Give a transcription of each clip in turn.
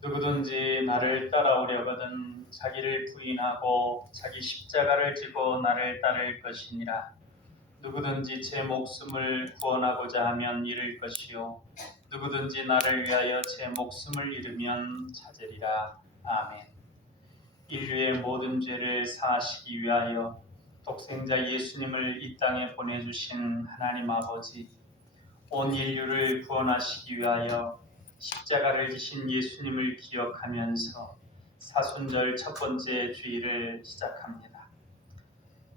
누구든지 나를 따라오려거든 자기를 부인하고 자기 십자가를 지고 나를 따를 것이니라. 누구든지 제 목숨을 구원하고자 하면 잃을 것이요 누구든지 나를 위하여 제 목숨을 잃으면 찾으리라. 아멘. 인류의 모든 죄를 사하시기 위하여 독생자 예수님을 이 땅에 보내주신 하나님 아버지, 온 인류를 구원하시기 위하여 십자가를 지신 예수님을 기억하면서 사순절 첫 번째 주일을 시작합니다.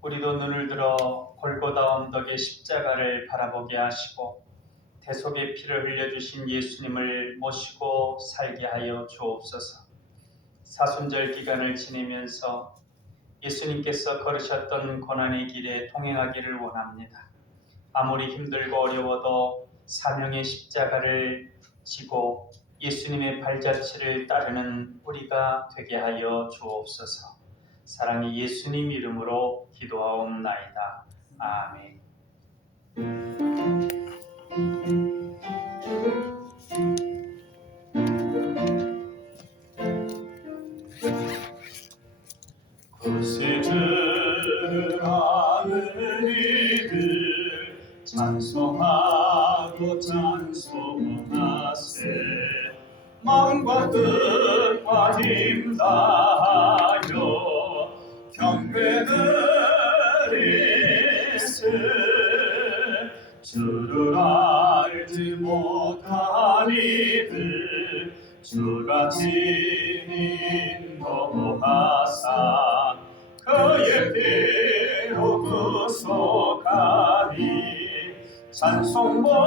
우리도 눈을 들어 골고다 언덕의 십자가를 바라보게 하시고 대속의 피를 흘려주신 예수님을 모시고 살게 하여 주옵소서. 사순절 기간을 지내면서 예수님께서 걸으셨던 고난의 길에 동행하기를 원합니다. 아무리 힘들고 어려워도 사명의 십자가를 지고 예수님의 발자취를 따르는 우리가 되게 하여 주옵소서. 사랑의 예수님 이름으로 기도하옵나이다. 아멘. 구세 들어가는 이들 찬송하고 찬송하세. 마음과 뜻과 힘 다하여 경배드리세. 주를 알지 못한 이들 주가 친히 인도하사 그의 피로 구속하니 찬송 버릇세.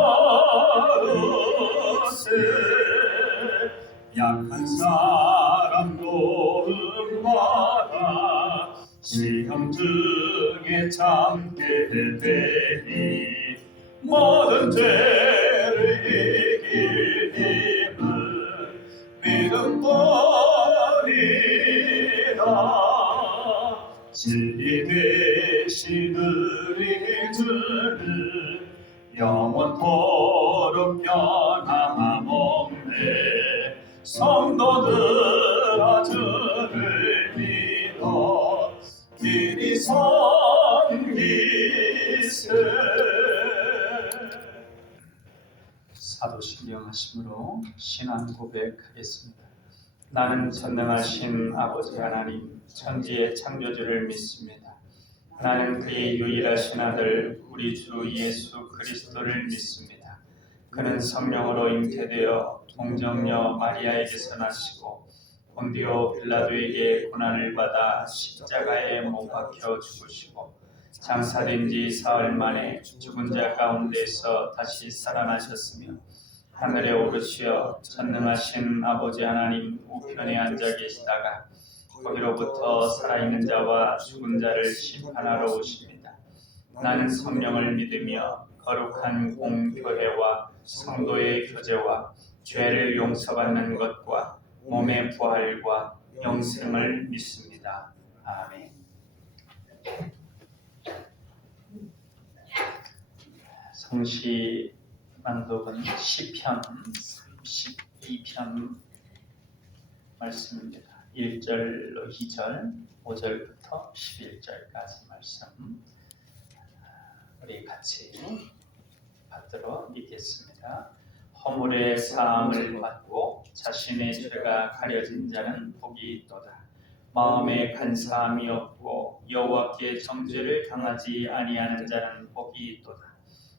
약한 사람 도움받아 시험 중에 참게 되니 모든 죄를 이길 힘은 믿음뿐이다. 진리 되신 우리 주는 영원토록 변함없네. 성도들아 주를 믿어 길이 섬기세. 사도신경 하심으로 신앙 고백하겠습니다. 나는 전능하신 아버지 하나님 천지의 창조주를 믿습니다. 나는 그의 유일하신 아들 우리 주 예수 그리스도를 믿습니다. 그는 성령으로 잉태되어 동정녀 마리아에게서 나시고 본디오 빌라도에게 고난을 받아 십자가에 못 박혀 죽으시고 장사된 지 사흘 만에 죽은 자 가운데서 다시 살아나셨으며 하늘에 오르시어 전능하신 아버지 하나님 우편에 앉아 계시다가 거기로부터 살아있는 자와 죽은 자를 심판하러 오십니다. 나는 성령을 믿으며 거룩한 공교회와 성도의 교제와 죄를 용서받는 것과 몸의 부활과 영생을 믿습니다. 아멘. 성시 만독은 시편 32편 말씀입니다. 1절로 2절, 5절부터 11절까지 말씀 우리 같이 받들어 읽겠습니다. 허물의 사함을 받고 자신의 죄가 가려진 자는 복이 있도다. 마음에 간사함이 없고 여호와께 정죄를 당하지 아니하는 자는 복이 있도다.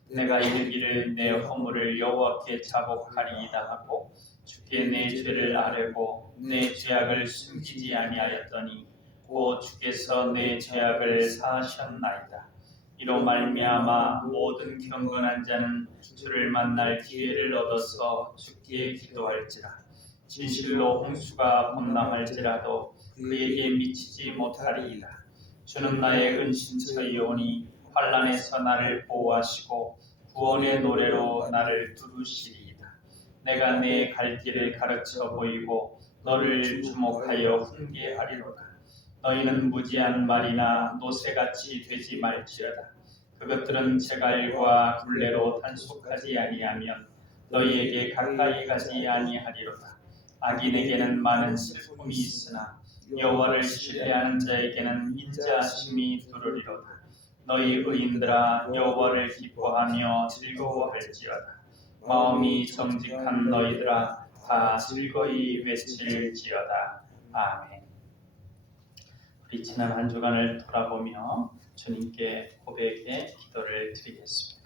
내가 이르기를 내 허물을 여호와께 자복하리이다 하고 주께 내 죄를 아뢰고 내 죄악을 숨기지 아니하였더니 곧 주께서 내 죄악을 사하셨나이다. 이로 말미암아 모든 경건한 자는 주를 만날 기회를 얻어서 주께 기도할지라. 진실로 홍수가 범람할지라도 그에게 미치지 못하리이다. 주는 나의 은신처이오니 환난에서 나를 보호하시고 구원의 노래로 나를 두루시리이다. 내가 내 갈 길을 가르쳐 보이고 너를 주목하여 훈계하리로다. 너희는 무지한 말이나 노새같이 되지 말지어다. 그것들은 제갈과 굴레로 단속하지 아니하면 너희에게 가까이 가지 아니하리로다. 악인에게는 많은 슬픔이 있으나 여호와를 신뢰하는 자에게는 인자하심이 두루리로다. 너희 의인들아 여호와를 기뻐하며 즐거워할지어다. 마음이 정직한 너희들아 다 즐거이 외칠지어다. 아멘. 우리 지난 한 주간을 돌아보며 주님께 고백의 기도를 드리겠습니다.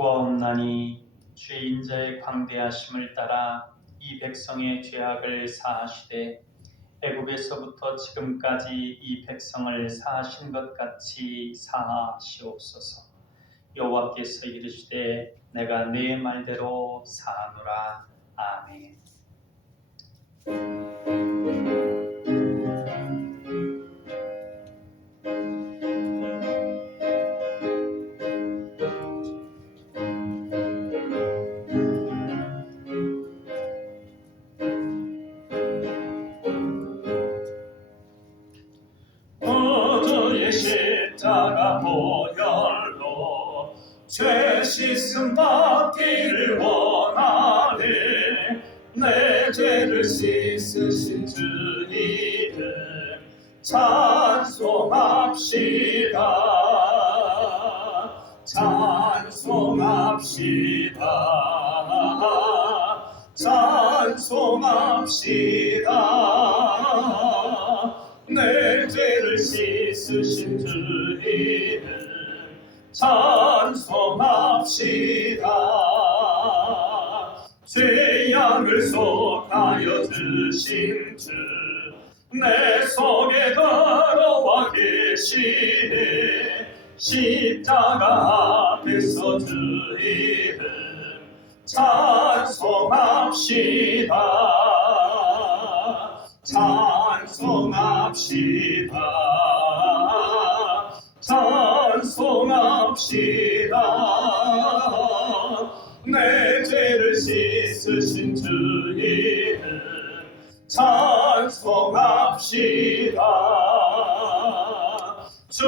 구하옵나니 주의 인자의 광대하심을 따라 이 백성의 죄악을 사하시되 애굽에서부터 지금까지 이 백성을 사하신 것 같이 사하시옵소서. 여호와께서 이르시되 내가 네 말대로 사하노라. 아멘. 저의 십자가 보혈로 죄 씻음 받기를 원하네. 내 죄를 씻으신 주님을 찬송합시다. 찬송합시다. 찬송합시다. 내 죄를 씻으신 주님을 찬송합시다. 죄악을 속하여 주신 주 내 속에 들어와 계시네. 십자가 앞에서 주 이름 찬송합시다. 찬송합시다. 찬송합시다. 내 죄를 씻으신 주 이름 찬송합시다. 주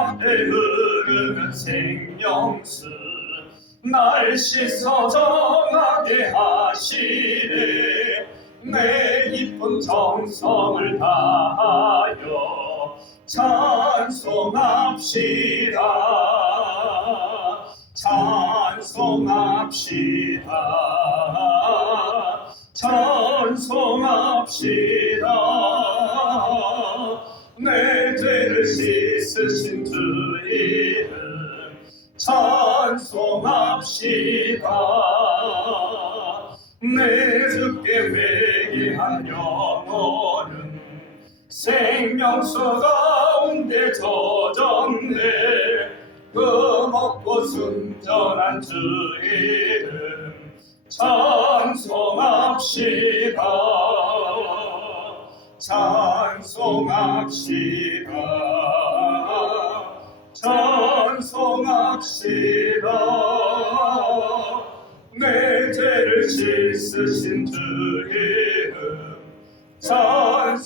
앞에 흐르는 생명수 날 씻어 정하게 하시네. 내 깊은 정성을 다하여 찬송합시다. 찬송합시다. 찬송합시다. 내 죄를 씻으신 주 이름 찬송합시다. 내 주께 회개한 영혼은 생명수 가운데 젖었네. 금없고 순전한 주 이름 찬송합시다. 찬송합시다. 찬송합시다. 내 죄를 씻으신 주 이름 찬송합시다.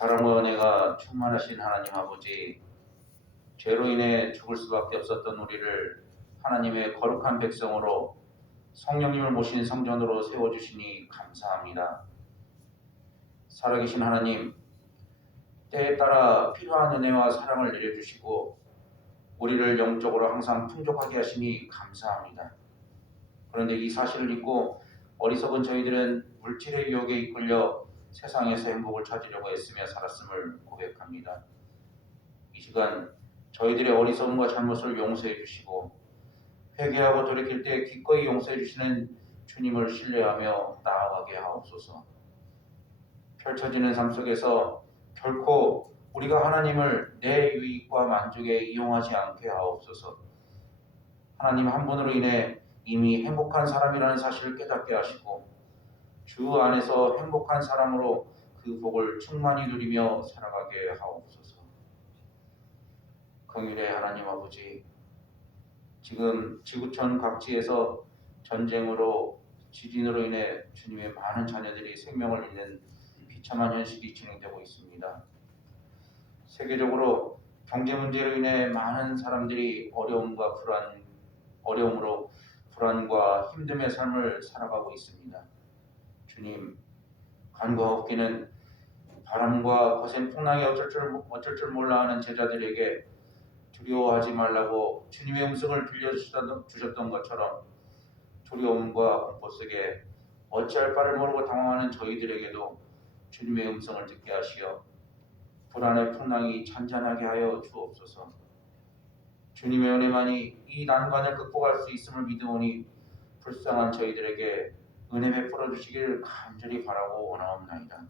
사랑과 은혜가 충만하신 하나님 아버지, 죄로 인해 죽을 수밖에 없었던 우리를 하나님의 거룩한 백성으로 성령님을 모신 성전으로 세워주시니 감사합니다. 살아계신 하나님, 때에 따라 필요한 은혜와 사랑을 내려주시고 우리를 영적으로 항상 풍족하게 하시니 감사합니다. 그런데 이 사실을 잊고 어리석은 저희들은 물질의 유혹에 이끌려 세상에서 행복을 찾으려고 애쓰며 살았음을 고백합니다. 이 시간 저희들의 어리석음과 잘못을 용서해 주시고 회개하고 돌이킬 때 기꺼이 용서해 주시는 주님을 신뢰하며 나아가게 하옵소서. 펼쳐지는 삶 속에서 결코 우리가 하나님을 내 유익과 만족에 이용하지 않게 하옵소서. 하나님 한 분으로 인해 이미 행복한 사람이라는 사실을 깨닫게 하시고 주 안에서 행복한 사람으로 그 복을 충만히 누리며 살아가게 하옵소서. 긍휼의 하나님 아버지, 지금 지구촌 각지에서 전쟁으로 지진으로 인해 주님의 많은 자녀들이 생명을 잃는 비참한 현실이 진행되고 있습니다. 세계적으로 경제 문제로 인해 많은 사람들이 어려움으로 불안과 힘듦의 삶을 살아가고 있습니다. 주님, 간과없기는 바람과 거센 풍랑이 어쩔 줄 몰라 하는 제자들에게 두려워하지 말라고 주님의 음성을 들려주셨던 것처럼 두려움과 공포 속에 어찌할 바를 모르고 당황하는 저희들에게도 주님의 음성을 듣게 하시어 불안의 풍랑이 잔잔하게 하여 주옵소서. 주님의 은혜만이 이 난관을 극복할 수 있음을 믿으오니 불쌍한 저희들에게 은혜 베풀어 주시길 간절히 바라고 원하옵나이다.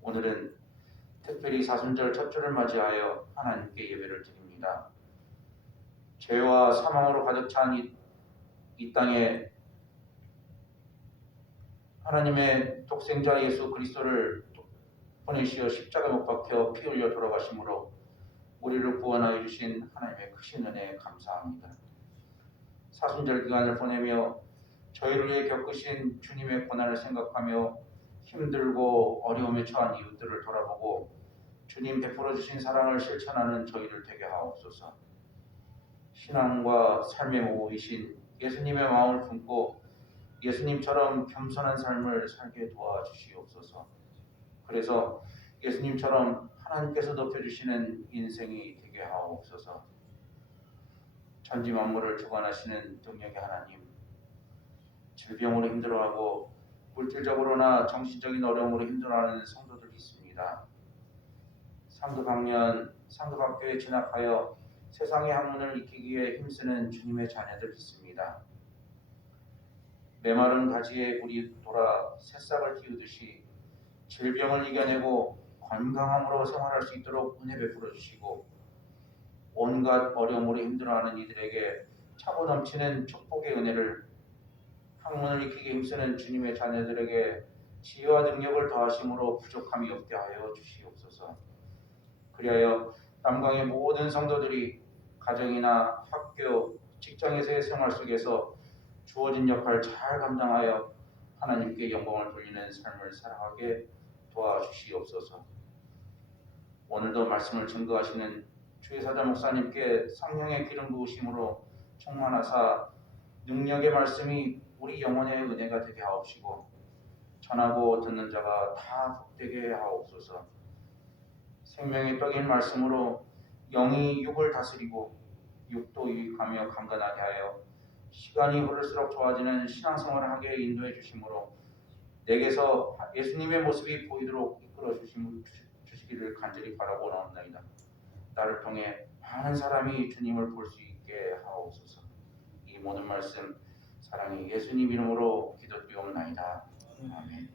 오늘은 특별히 사순절 첫 주를 맞이하여 하나님께 예배를 드립니다. 죄와 사망으로 가득 찬 이 땅에 하나님의 독생자 예수 그리스도를 보내시어 십자가 못 박혀 피 흘려 돌아가심으로 우리를 구원하여 주신 하나님의 크신 은혜에 감사합니다. 사순절 기간을 보내며 저희를 위해 겪으신 주님의 고난을 생각하며 힘들고 어려움에 처한 이웃들을 돌아보고 주님 베풀어 주신 사랑을 실천하는 저희를 되게 하옵소서. 신앙과 삶의 모이신 예수님의 마음을 품고 예수님처럼 겸손한 삶을 살게 도와주시옵소서. 그래서 예수님처럼 하나님께서 높여주시는 인생이 되게 하옵소서. 천지 만물을 주관하시는 능력의 하나님, 질병으로 힘들어하고 물질적으로나 정신적인 어려움으로 힘들어하는 성도들이 있습니다. 상급학교에 진학하여 세상의 학문을 익히기 위해 힘쓰는 주님의 자녀들 있습니다. 메마른 가지에 물이 돌아 새싹을 틔우듯이 질병을 이겨내고 건강함으로 생활할 수 있도록 은혜 베풀어 주시고 온갖 어려움으로 힘들어하는 이들에게 차고 넘치는 축복의 은혜를 학문을 익히기 힘쓰는 주님의 자녀들에게 지혜와 능력을 더하심으로 부족함이 없게 하여 주시옵소서. 그리하여 남강의 모든 성도들이 가정이나 학교, 직장에서의 생활 속에서 주어진 역할을 잘 감당하여 하나님께 영광을 돌리는 삶을 살아가게 도와주시옵소서. 오늘도 말씀을 증거하시는 주의 사자 목사님께 성령의 기름 부으심으로 충만하사 능력의 말씀이 우리 영혼의 은혜가 되게 하옵시고 전하고 듣는 자가 다 복되게 하옵소서. 생명의 떡인 말씀으로 영이 육을 다스리고 육도 유익하며 강건하게 하여 시간이 흐를수록 좋아지는 신앙생활을 하게 인도해 주심으로 내게서 예수님의 모습이 보이도록 이끌어 주시기를 간절히 바라고 나옵나이다. 나를 통해 많은 사람이 주님을 볼 수 있게 하옵소서. 이 모든 말씀 사랑의 예수님 이름으로 기도드리옵나이다. 아멘.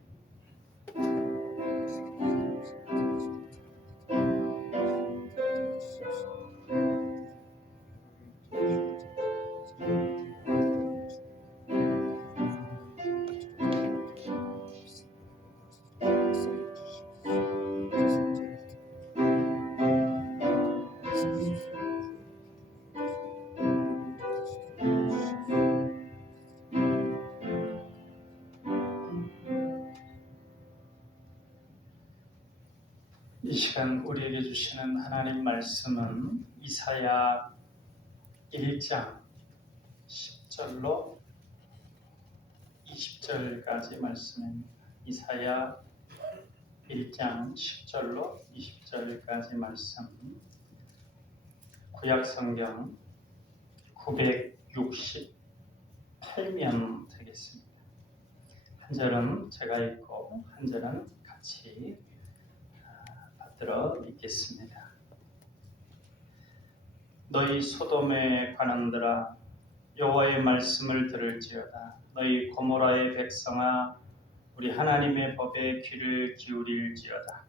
오늘은 우리에게 주시는 하나님 말씀은 이사야 1장 10절로 20절까지 말씀입니다. 이사야 1장 10절로 20절까지 말씀, 구약성경 968면 되겠습니다. 한 절은 제가 읽고 한 절은 같이 받들어 읽겠습니다. 너희 소돔의 관원들아, 여호와의 말씀을 들을지어다. 너희 고모라의 백성아, 우리 하나님의 법에 귀를 기울일지어다.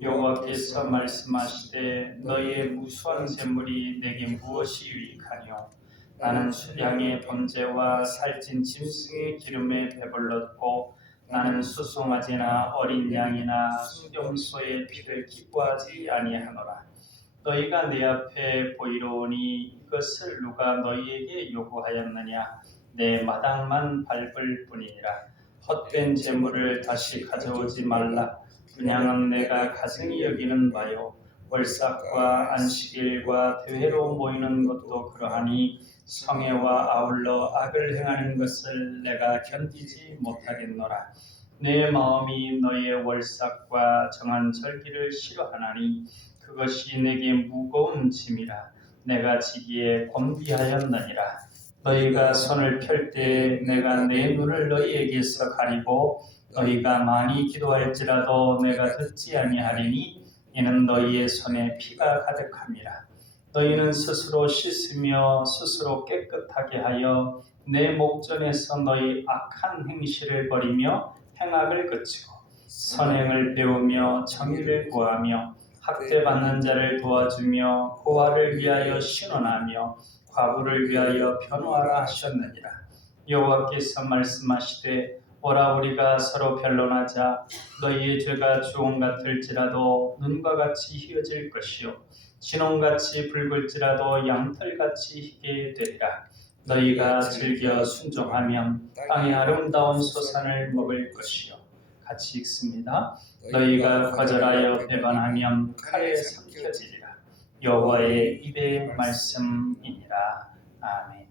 여호와께서 말씀하시되 너희의 무수한 재물이 내게 무엇이 유익하뇨? 나는 양의 번제와 살찐 짐승의 기름에 배불렀고 나는 수송아지나 어린 양이나 순경소의 피를 기뻐하지 아니하노라. 너희가 내 앞에 보이러오니 이것을 누가 너희에게 요구하였느냐? 내 마당만 밟을 뿐이니라. 헛된 재물을 다시 가져오지 말라. 분향은 내가 가증히 여기는 바요, 월삭과 안식일과 대회로 모이는 것도 그러하니 성회와 아울러 악을 행하는 것을 내가 견디지 못하겠노라. 내 마음이 너희의 월삭과 정한 절기를 싫어하나니 그것이 내게 무거운 짐이라. 내가 지기에 곤비하였느니라. 너희가 손을 펼 때 내가 내 눈을 너희에게서 가리고 너희가 많이 기도할지라도 내가 듣지 아니하리니 이는 너희의 손에 피가 가득함이라. 너희는 스스로 씻으며 스스로 깨끗하게 하여 내 목전에서 너희 악한 행실을 버리며 행악을 그치고 선행을 배우며 정의를 구하며 학대받는 자를 도와주며 고아를 위하여 신원하며 과부를 위하여 변호하라 하셨느니라. 여호와께서 말씀하시되 오라, 우리가 서로 변론하자. 너희의 죄가 주홍 같을지라도 눈과 같이 희어질 것이요 진홍같이 붉을지라도 양털같이 희게 되리라. 너희가 즐겨 순종하면 땅의 아름다운 소산을 먹을 것이요. 같이 읽습니다. 너희가 거절하여 배반하면 칼에 삼켜지리라. 여호와의 입의 말씀이니라. 아멘.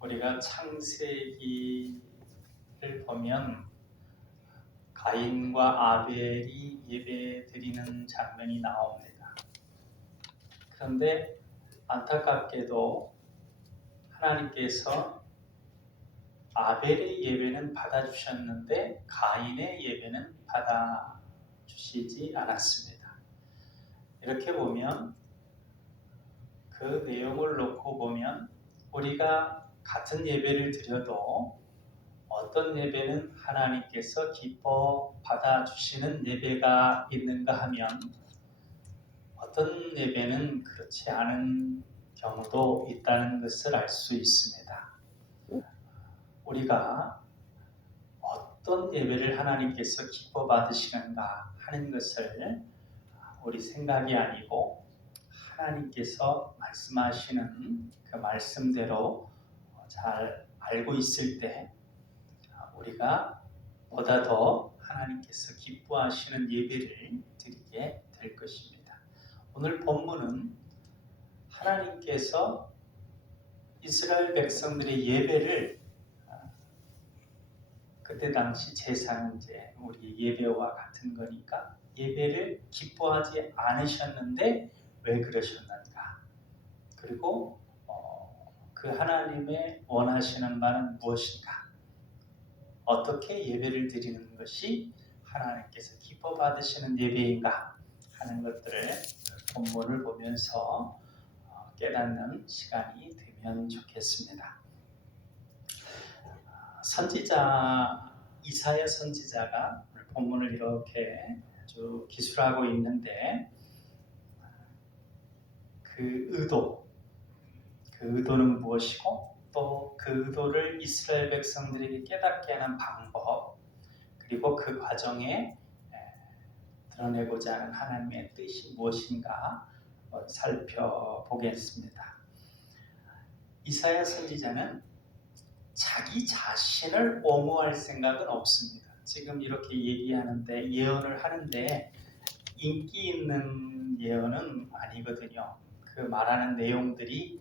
우리가 창세기를 보면 가인과 아벨이 예배 드리는 장면이 나옵니다. 그런데 안타깝게도 하나님께서 아벨의 예배는 받아주셨는데 가인의 예배는 받아주시지 않았습니다. 이렇게 보면 그 내용을 놓고 보면 우리가 같은 예배를 드려도 어떤 예배는 하나님께서 기뻐 받아주시는 예배가 있는가 하면 어떤 예배는 그렇지 않은 경우도 있다는 것을 알 수 있습니다. 우리가 어떤 예배를 하나님께서 기뻐 받으시는가 하는 것을 우리 생각이 아니고 하나님께서 말씀하시는 그 말씀대로 잘 알고 있을 때 우리가 보다 더 하나님께서 기뻐하시는 예배를 드리게 될 것입니다. 오늘 본문은 하나님께서 이스라엘 백성들의 예배를 그때 당시 제사는 이제 우리 예배와 같은 거니까 예배를 기뻐하지 않으셨는데 왜 그러셨는가? 그리고 그 하나님의 원하시는 바는 무엇인가? 어떻게 예배를 드리는 것이 하나님께서 기뻐 받으시는 예배인가 하는 것들을 본문을 보면서 깨닫는 시간이 되면 좋겠습니다. 선지자 이사야 선지자가 본문을 이렇게 아주 기술하고 있는데 그 의도는 무엇이고 또 그 의도를 이스라엘 백성들에게 깨닫게 하는 방법, 그리고 그 과정에 드러내고자 하는 하나님의 뜻이 무엇인가 살펴보겠습니다. 이사야 선지자는 자기 자신을 옹호할 생각은 없습니다. 지금 이렇게 얘기하는데 예언을 하는데 인기 있는 예언은 아니거든요. 그 말하는 내용들이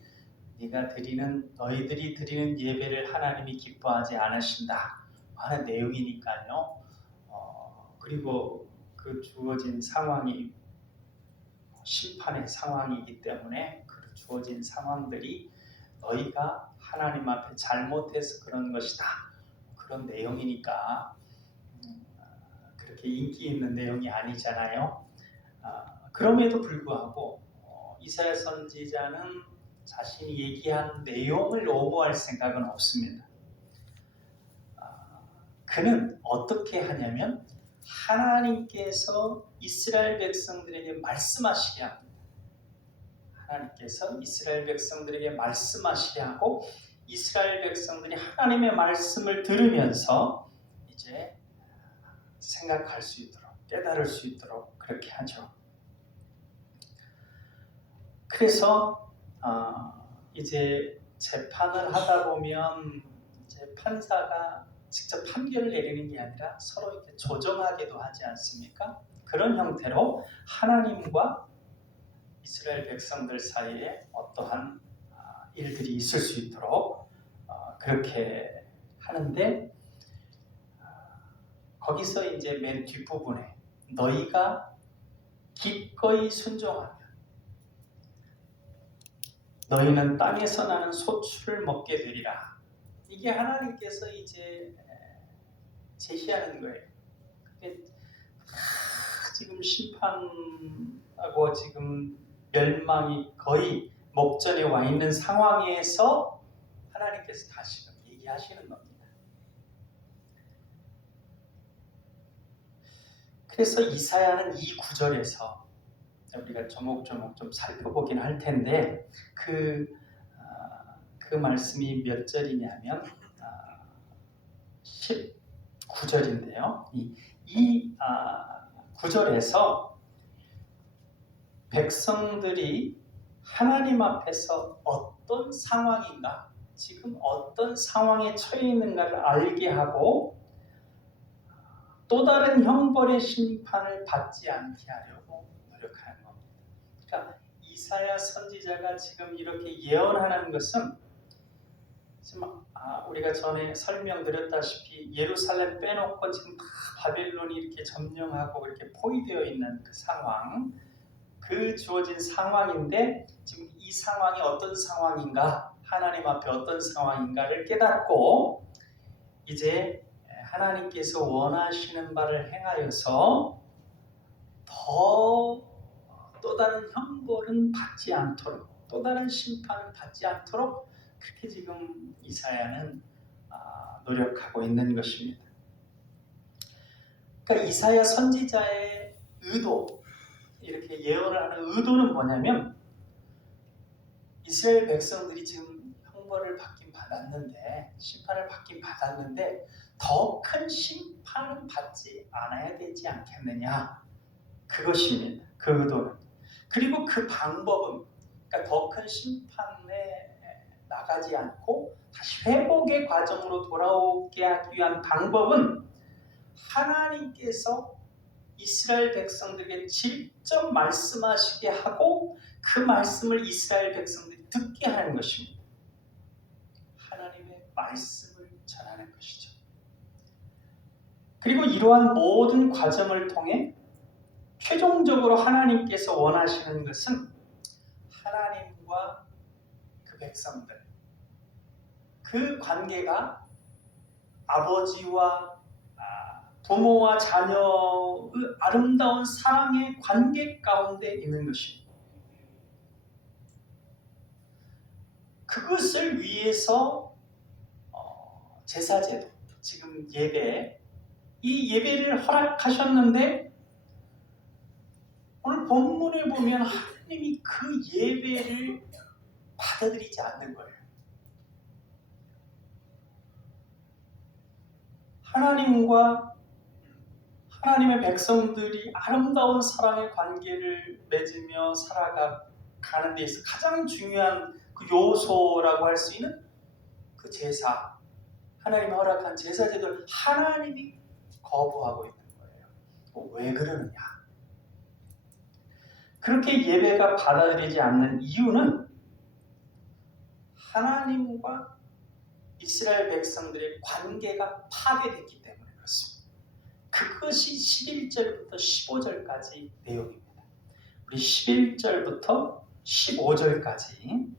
너희들이 드리는 예배를 하나님이 기뻐하지 않으신다 하는 내용이니까요. 그리고 그 주어진 상황이 심판의 상황이기 때문에 그 주어진 상황들이 너희가 하나님 앞에 잘못해서 그런 것이다. 그런 내용이니까 그렇게 인기 있는 내용이 아니잖아요. 그럼에도 불구하고 이사야 선지자는 자신이 얘기한 내용을 옹호할 생각은 없습니다. 그는 어떻게 하냐면 하나님께서 이스라엘 백성들에게 말씀하시게 합니다. 하나님께서 이스라엘 백성들에게 말씀하시게 하고 이스라엘 백성들이 하나님의 말씀을 들으면서 이제 생각할 수 있도록 깨달을 수 있도록 그렇게 하죠. 그래서 이제 재판을 하다 보면 이제 판사가 직접 판결을 내리는 게 아니라 서로 이렇게 조정하기도 하지 않습니까? 그런 형태로 하나님과 이스라엘 백성들 사이에 어떠한 일들이 있을 수 있도록 그렇게 하는데 거기서 이제 맨 뒷부분에 너희가 기꺼이 순종하면 너희는 땅에서 나는 소출을 먹게 되리라. 이게 하나님께서 이제 제시하는 거예요. 근데 지금 심판하고 지금 멸망이 거의 목전에 와 있는 상황에서 하나님께서 다시금 얘기하시는 겁니다. 그래서 이사야는 이 구절에서 우리가 조목조목 좀 살펴보긴 할 텐데 그 말씀이 몇 절이냐면 19절인데요. 이 구절에서 백성들이 하나님 앞에서 어떤 상황인가, 지금 어떤 상황에 처해 있는가를 알게 하고 또 다른 형벌의 심판을 받지 않게 하려고 노력하는 겁니다. 그러니까 이사야 선지자가 지금 이렇게 예언하는 것은 지금 우리가 전에 설명드렸다시피 예루살렘 빼놓고 지금 다 바벨론이 이렇게 점령하고 이렇게 포위되어 있는 그 상황, 그 주어진 상황인데 지금 이 상황이 어떤 상황인가, 하나님 앞에 어떤 상황인가를 깨닫고 이제 하나님께서 원하시는 바를 행하여서 또 다른 형벌은 받지 않도록, 또 다른 심판을 받지 않도록 그렇게 지금 이사야는 노력하고 있는 것입니다. 그러니까 이사야 선지자의 의도, 이렇게 예언을 하는 의도는 뭐냐면 이스라엘 백성들이 지금 형벌을 받긴 받았는데, 심판을 받긴 받았는데 더 큰 심판은 받지 않아야 되지 않겠느냐, 그것입니다. 그 의도는. 그리고 그 방법은, 그러니까 더 큰 심판에 나가지 않고 다시 회복의 과정으로 돌아오게 하기 위한 방법은 하나님께서 이스라엘 백성들에게 직접 말씀하시게 하고 그 말씀을 이스라엘 백성들이 듣게 하는 것입니다. 하나님의 말씀을 전하는 것이죠. 그리고 이러한 모든 과정을 통해 최종적으로 하나님께서 원하시는 것은 하나님과 그 백성들, 그 관계가 아버지와 부모와 자녀의 아름다운 사랑의 관계 가운데 있는 것입니다. 그것을 위해서 제사제도, 지금 예배, 이 예배를 허락하셨는데 오늘 본문을 보면 하나님이 그 예배를 받아들이지 않는 거예요. 하나님과 하나님의 백성들이 아름다운 사랑의 관계를 맺으며 살아가는 데 있어 가장 중요한 그 요소라고 할 수 있는 그 제사, 하나님이 허락한 제사제도를 하나님이 거부하고 있는 거예요. 왜 그러느냐? 그렇게 예배가 받아들이지 않는 이유는 하나님과 이스라엘 백성들의 관계가 파괴됐기 때문에 그렇습니다. 그것이 11절부터 15절까지 내용입니다. 우리 11절부터 15절까지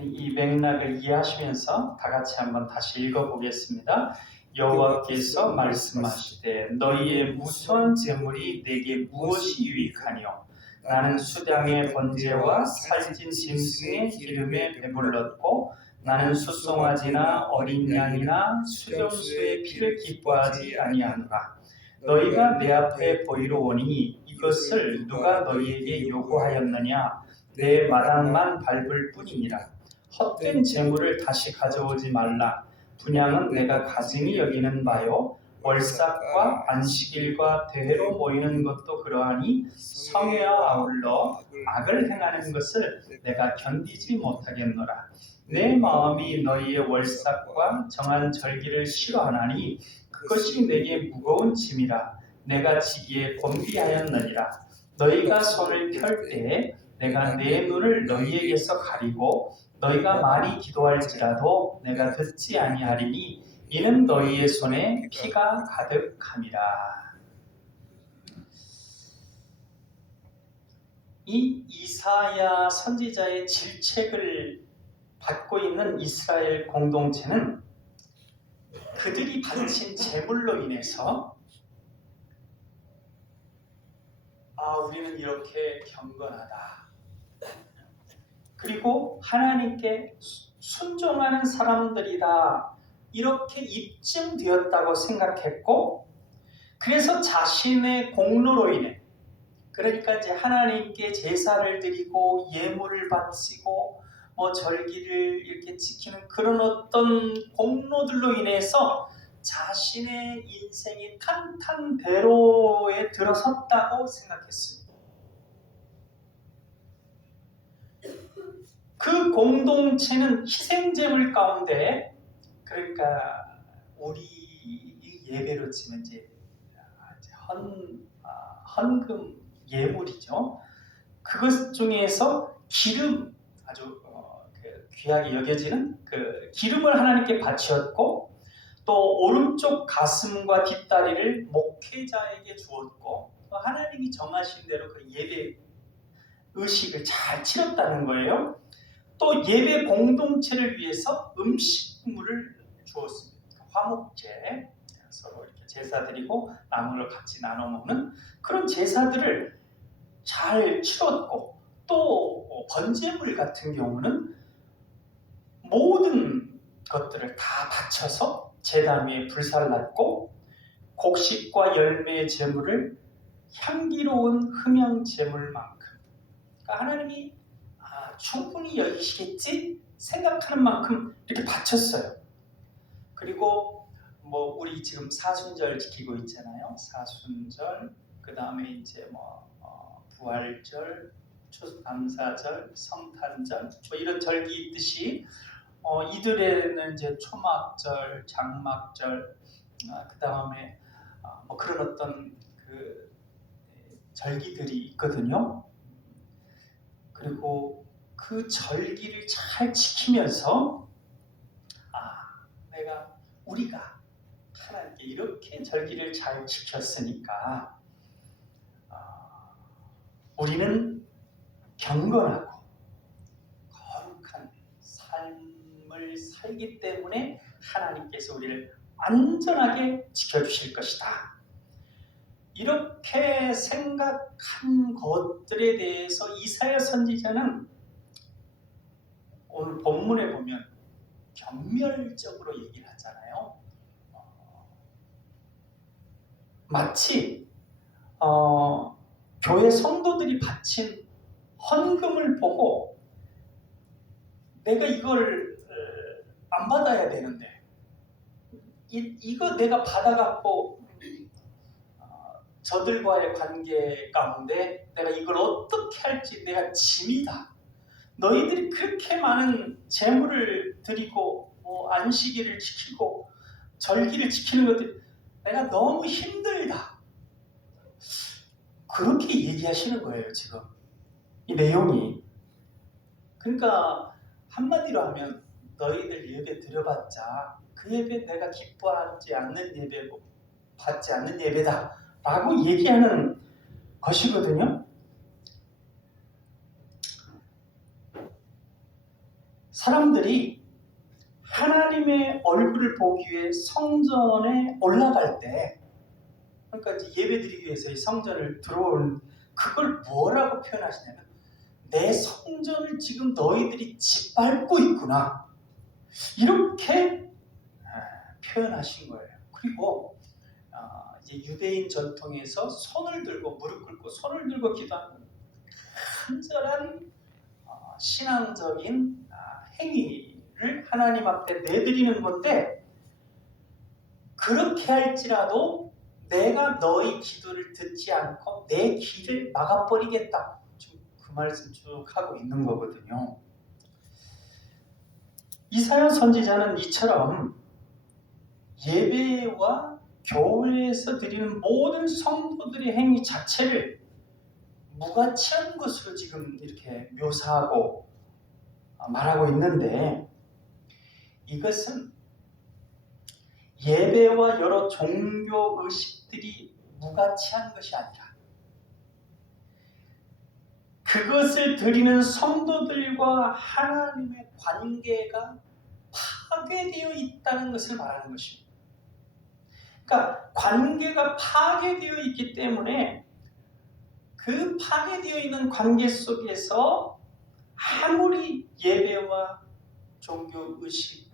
이 맥락을 이해하시면서 다 같이 한번 다시 읽어보겠습니다. 여호와께서 말씀하시되 너희의 무수한 재물이 내게 무엇이 유익하뇨? 나는 수량의 번제와 살찐 짐승의 기름에 배불렀고 나는 수송아지나 어린 양이나 수염수의 피를 기뻐하지 아니하노라. 너희가 내 앞에 보이러 오니 이것을 누가 너희에게 요구하였느냐? 내 마당만 밟을 뿐이니라. 헛된 재물을 다시 가져오지 말라. 분향은 내가 가증히 여기는 바요. 월삭과 안식일과 대회로 모이는 것도 그러하니 성회와 아울러 악을 행하는 것을 내가 견디지 못하겠노라. 내 마음이 너희의 월삭과 정한 절기를 싫어하나니 그것이 내게 무거운 짐이라. 내가 지기에 곤비하였느니라. 너희가 손을 펼 때에 내가 내 눈을 너희에게서 가리고 너희가 많이 기도할지라도 내가 듣지 아니하리니 이는 너희의 손에 피가 가득함이라. 이 이사야 선지자의 질책을 받고 있는 이스라엘 공동체는 그들이 바친 제물로 인해서 우리는 이렇게 경건하다. 그리고 하나님께 순종하는 사람들이다. 이렇게 입증되었다고 생각했고, 그래서 자신의 공로로 인해, 그러니까 이제 하나님께 제사를 드리고 예물을 바치고 절기를 이렇게 지키는 그런 어떤 공로들로 인해서 자신의 인생이 탄탄대로에 들어섰다고 생각했습니다. 그 공동체는 희생제물 가운데, 그러니까 우리 예배로 치면 이제 헌금 예물이죠. 그것 중에서 기름, 아주 귀하게 여겨지는 그 기름을 하나님께 바치었고, 또 오른쪽 가슴과 뒷다리를 목회자에게 주었고, 또 하나님이 정하신 대로 그 예배 의식을 잘 치렀다는 거예요. 또 예배 공동체를 위해서 음식물을 주었습니다. 화목제, 서로 이렇게 제사 드리고 나물을 같이 나눠 먹는 그런 제사들을 잘 치렀고, 또 번제물 같은 경우는 모든 것들을 다 바쳐서 제단 위에 불살랐고, 곡식과 열매 제물을 향기로운 흠양 제물만큼, 그러니까 하나님이 충분히 여기시겠지 생각하는 만큼 이렇게 바쳤어요. 그리고 우리 지금 사순절 지키고 있잖아요. 사순절, 그 다음에 이제 부활절, 추수감사절, 성탄절, 이런 절기 있듯이 이들에는 이제 초막절, 장막절, 그 다음에 그런 어떤 그 절기들이 있거든요. 그리고 그 절기를 잘 지키면서 우리가 하나님께 이렇게 절기를 잘 지켰으니까 우리는 경건하고 거룩한 삶을 살기 때문에 하나님께서 우리를 안전하게 지켜주실 것이다. 이렇게 생각한 것들에 대해서 이사야 선지자는 오늘 본문에 보면 경멸적으로 얘기를 하잖아요. 마치 교회 성도들이 바친 헌금을 보고 내가 이걸 안 받아야 되는데 이거 내가 받아갖고 저들과의 관계 가운데 내가 이걸 어떻게 할지 내가 짐이다. 너희들이 그렇게 많은 제물을 드리고 안식일을 지키고 절기를 지키는 것들 내가 너무 힘들다. 그렇게 얘기하시는 거예요, 지금. 이 내용이. 그러니까 한마디로 하면 너희들 예배 드려봤자 그 예배 내가 기뻐하지 않는 예배고 받지 않는 예배다 라고 얘기하는 것이거든요. 사람들이 하나님의 얼굴을 보기 위해 성전에 올라갈 때, 그러니까 이제 예배 드리기 위해서 이 성전을 들어오는, 그걸 뭐라고 표현하시냐면 내 성전을 지금 너희들이 짓밟고 있구나, 이렇게 표현하신 거예요. 그리고 이제 유대인 전통에서 손을 들고 무릎 꿇고 손을 들고 기도하는 간절한 신앙적인 행위를 하나님 앞에 내드리는 건데, 그렇게 할지라도 내가 너희 기도를 듣지 않고 내 길을 막아버리겠다. 지금 그 말씀 쭉 하고 있는 거거든요. 이사야 선지자는 이처럼 예배와 교회에서 드리는 모든 성도들의 행위 자체를 무가치한 것으로 지금 이렇게 묘사하고 말하고 있는데, 이것은 예배와 여러 종교 의식들이 무가치한 것이 아니라 그것을 드리는 성도들과 하나님의 관계가 파괴되어 있다는 것을 말하는 것입니다. 그러니까 관계가 파괴되어 있기 때문에 그 파괴되어 있는 관계 속에서 아무리 예배와 종교 의식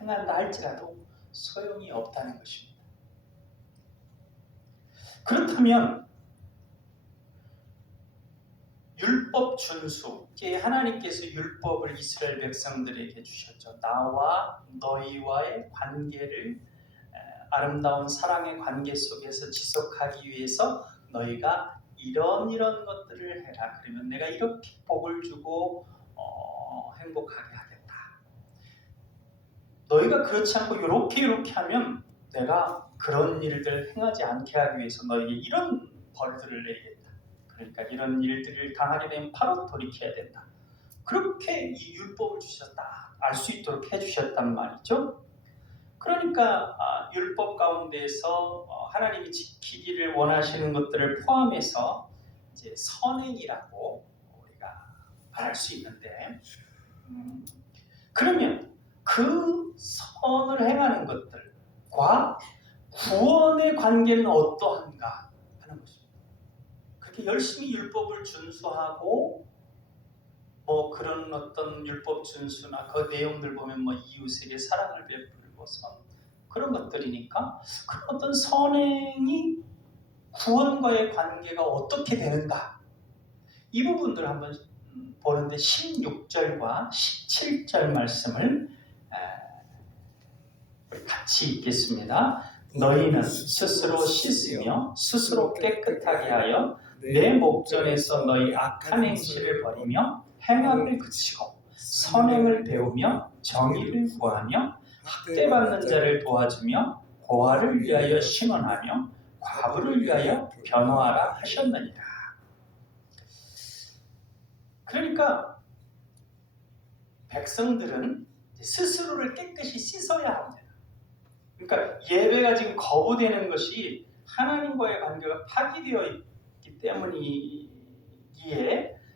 행한다 할지라도 소용이 없다는 것입니다. 그렇다면 율법 준수, 하나님께서 율법을 이스라엘 백성들에게 주셨죠. 나와 너희와의 관계를 아름다운 사랑의 관계 속에서 지속하기 위해서 너희가 이런 것들을 해라. 그러면 내가 이렇게 복을 주고 행복하게 하겠다. 너희가 그렇지 않고 이렇게 하면 내가 그런 일들 행하지 않게 하기 위해서 너희에게 이런 벌들을 내리겠다. 그러니까 이런 일들을 당하게 되면 바로 돌이켜야 된다. 그렇게 이 율법을 주셨다, 알 수 있도록 해주셨단 말이죠. 그러니까 율법 가운데서 하나님이 지키기를 원하시는 것들을 포함해서 이제 선행이라고 우리가 말할 수 있는데, 그러면 그 선을 행하는 것들과 구원의 관계는 어떠한가 하는 것입니다. 그렇게 열심히 율법을 준수하고 그런 어떤 율법 준수나 그 내용들 보면 이웃에게 사랑을 베풀고 그런 것들이니까, 그런 어떤 선행이 구원과의 관계가 어떻게 되는가, 이 부분들 한번 보는데 16절과 17절 말씀을 같이 읽겠습니다. 너희는 스스로 씻으며 스스로 깨끗하게 하여 내 목전에서 너희 악한 행실을 버리며 행악을 그치고 선행을 배우며 정의를 구하며 학대받는 자를 도와주며 고아를 위하여 신원하며 과부를 위하여 변호하라 하셨느니라. 그러니까 백성들은 스스로를 깨끗이 씻어야 합니다. 그러니까 예배가 지금 거부되는 것이 하나님과의 관계가 파괴되어 있기 때문이기에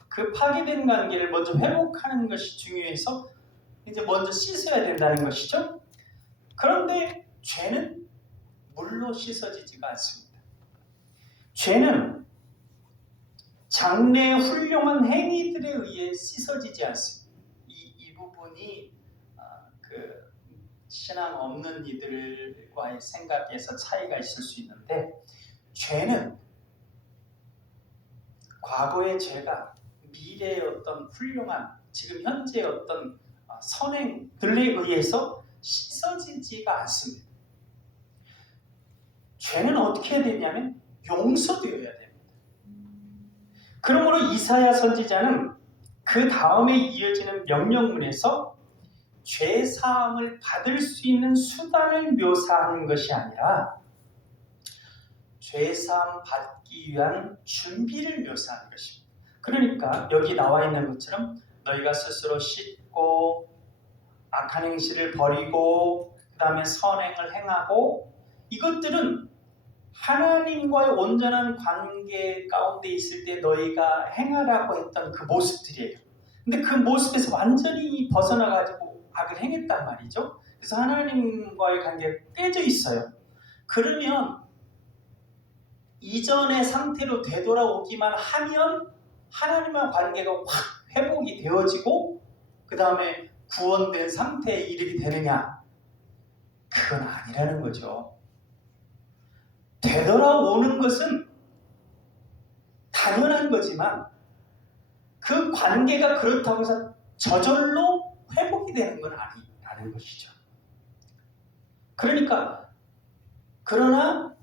그 파괴된 관계를 먼저 회복하는 것이 중요해서 이제 먼저 씻어야 된다는 것이죠. 그런데 죄는 물로 씻어지지가 않습니다. 죄는 장래의 훌륭한 행위들에 의해 씻어지지 않습니다. 이 부분이 그 신앙 없는 이들과의 생각에서 차이가 있을 수 있는데, 죄는 과거의 죄가 미래의 어떤 훌륭한 지금 현재의 어떤 선행들에 의해서 씻어지지가 않습니다. 죄는 어떻게 해야 되냐면 용서되어야 됩니다. 그러므로 이사야 선지자는 그 다음에 이어지는 명령문에서 죄 사함을 받을 수 있는 수단을 묘사하는 것이 아니라 죄 사함 받기 위한 준비를 묘사하는 것입니다. 그러니까 여기 나와 있는 것처럼 너희가 스스로 씻고 악한 행실을 버리고 그 다음에 선행을 행하고, 이것들은 하나님과의 온전한 관계 가운데 있을 때 너희가 행하라고 했던 그 모습들이에요. 근데 그 모습에서 완전히 벗어나가지고 악을 행했단 말이죠. 그래서 하나님과의 관계가 깨져 있어요. 그러면 이전의 상태로 되돌아오기만 하면 하나님과 관계가 확 회복이 되어지고 그 다음에 구원된 상태에 이르게 되느냐? 그건 아니라는 거죠. 되돌아오는 것은 당연한 거지만 그 관계가 그렇다고 해서 저절로 회복이 되는 건 아니라는 것이죠. 그러나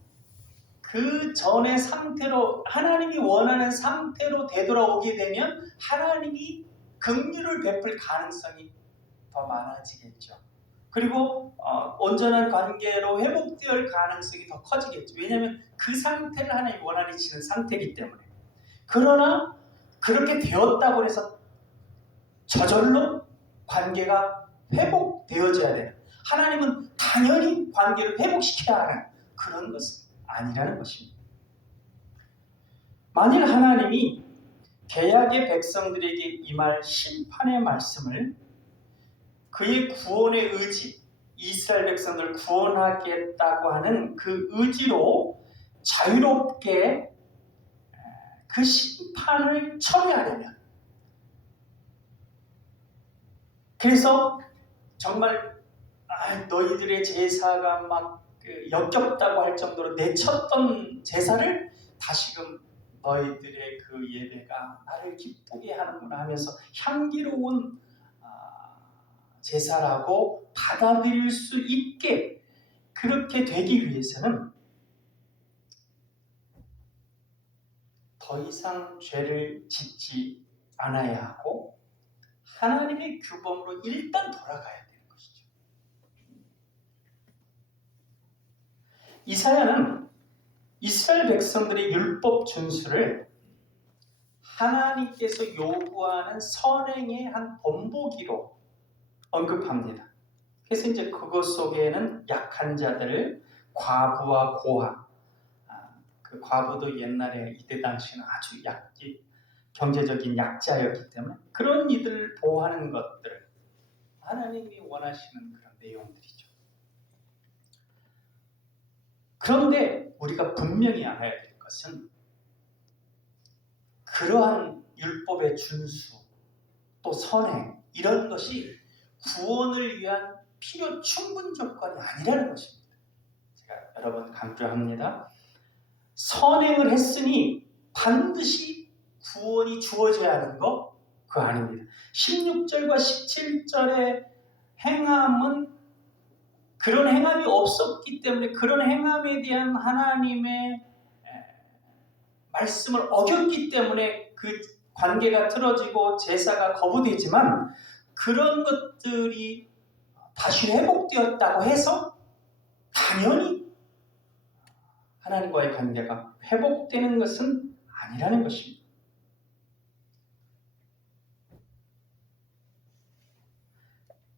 그 전의 상태로, 하나님이 원하는 상태로 되돌아오게 되면 하나님이 긍휼을 베풀 가능성이 더 많아지겠죠. 그리고 온전한 관계로 회복될 가능성이 더 커지겠죠. 왜냐하면 그 상태를 하나님이 원하시는 상태이기 때문에. 그러나 그렇게 되었다고 해서 저절로 관계가 회복되어져야 돼요. 하나님은 당연히 관계를 회복시켜야 하는 그런 것은 아니라는 것입니다. 만일 하나님이 개약의 백성들에게 임할 심판의 말씀을 그의 구원의 의지, 이스라엘 백성들을 구원하겠다고 하는 그 의지로 자유롭게 그 심판을 처리하려면, 그래서 정말 너희들의 제사가 막 역겹다고 할 정도로 내쳤던 제사를 다시금 너희들의 그 예배가 나를 기쁘게 하는구나 하면서 향기로운 제사라고 받아들일 수 있게, 그렇게 되기 위해서는 더 이상 죄를 짓지 않아야 하고 하나님의 규범으로 일단 돌아가야 되는 것이죠. 이사야는 이스라엘 백성들의 율법 준수를 하나님께서 요구하는 선행의 한 본보기로 언급합니다. 그래서 이제 그것 속에는 약한 자들, 과부와 고아, 그 과부도 옛날에 이때 당시는 아주 경제적인 약자였기 때문에 그런 이들을 보호하는 것들, 하나님이 원하시는 그런 내용들이죠. 그런데 우리가 분명히 알아야 될 것은 그러한 율법의 준수, 또 선행, 이런 것이 구원을 위한 필요 충분 조건이 아니라는 것입니다. 제가 여러 번 강조합니다. 선행을 했으니 반드시 구원이 주어져야 하는 거? 그거 아닙니다. 16절과 17절의 행함은 그런 행함이 없었기 때문에 그런 행함에 대한 하나님의 말씀을 어겼기 때문에 그 관계가 틀어지고 제사가 거부되지만, 그런 것들이 다시 회복되었다고 해서 당연히 하나님과의 관계가 회복되는 것은 아니라는 것입니다.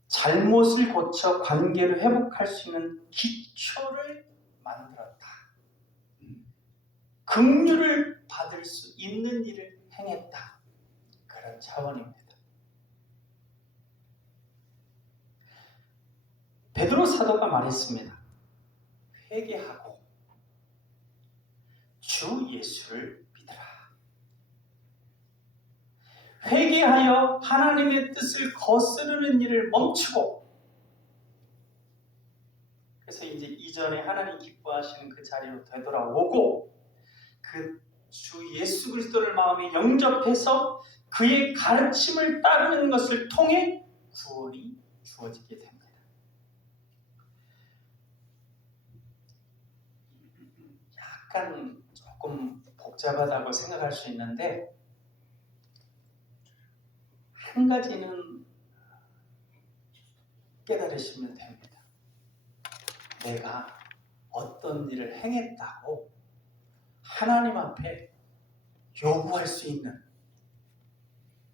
잘못을 고쳐 관계를 회복할 수 있는 기초를 만들었다. 긍휼을 받을 수 있는 일을 행했다. 그런 차원입니다. 베드로 사도가 말했습니다. 회개하고 주 예수를 믿으라. 회개하여 하나님의 뜻을 거스르는 일을 멈추고, 그래서 이제 이전에 하나님 기뻐하시는 그 자리로 되돌아오고 그 주 예수 그리스도를 마음에 영접해서 그의 가르침을 따르는 것을 통해 구원이 주어지게 됩니다. 약간 조금 복잡하다고 생각할 수 있는데, 한 가지는 깨달으시면 됩니다. 내가 어떤 일을 행했다고 하나님 앞에 요구할 수 있는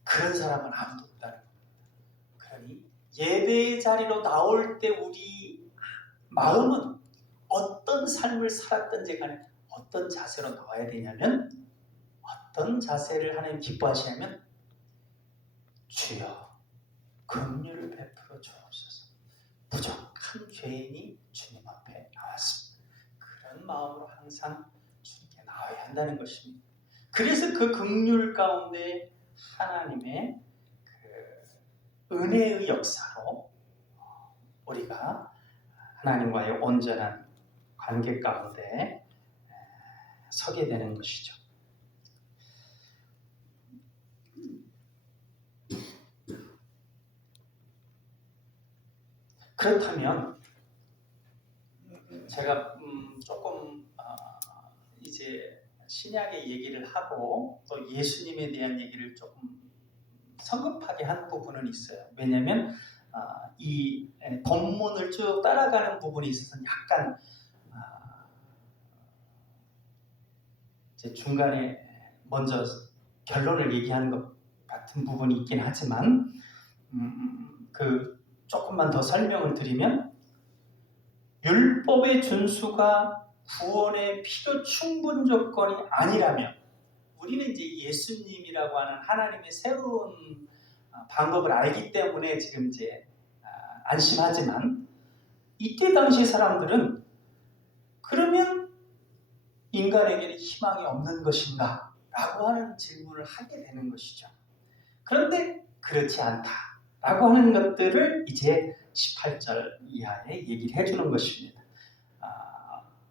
그런 사람은 아무도 없다는 겁니다. 그러니 예배의 자리로 나올 때 우리 마음은 어떤 삶을 살았든지 간에 어떤 자세로 나와야 되냐면, 어떤 자세를 하나님 기뻐하시냐면, 주여 긍휼을 베풀어 주옵소서. 부족한 죄인이 주님 앞에 나왔습니다. 그런 마음으로 항상 주님께 나와야 한다는 것입니다. 그래서 그 긍휼 가운데 하나님의 그 은혜의 역사로 우리가 하나님과의 온전한 관계 가운데 서게 되는 것이죠. 그렇다면 제가 조금 이제 신약의 얘기를 하고 또 예수님에 대한 얘기를 조금 성급하게 한 부분은 있어요. 왜냐하면 이 본문을 쭉 따라가는 부분이 있어서 약간 이제 중간에 먼저 결론을 얘기하는 것 같은 부분이 있긴 하지만 그 조금만 더 설명을 드리면, 율법의 준수가 구원의 필요 충분 조건이 아니라면, 우리는 이제 예수님이라고 하는 하나님의 새로운 방법을 알기 때문에 지금 이제 안심하지만, 이때 당시 사람들은 그러면 인간에게는 희망이 없는 것인가? 라고 하는 질문을 하게 되는 것이죠. 그런데 그렇지 않다라고 하는 것들을 이제 18절 이하에 얘기를 해주는 것입니다.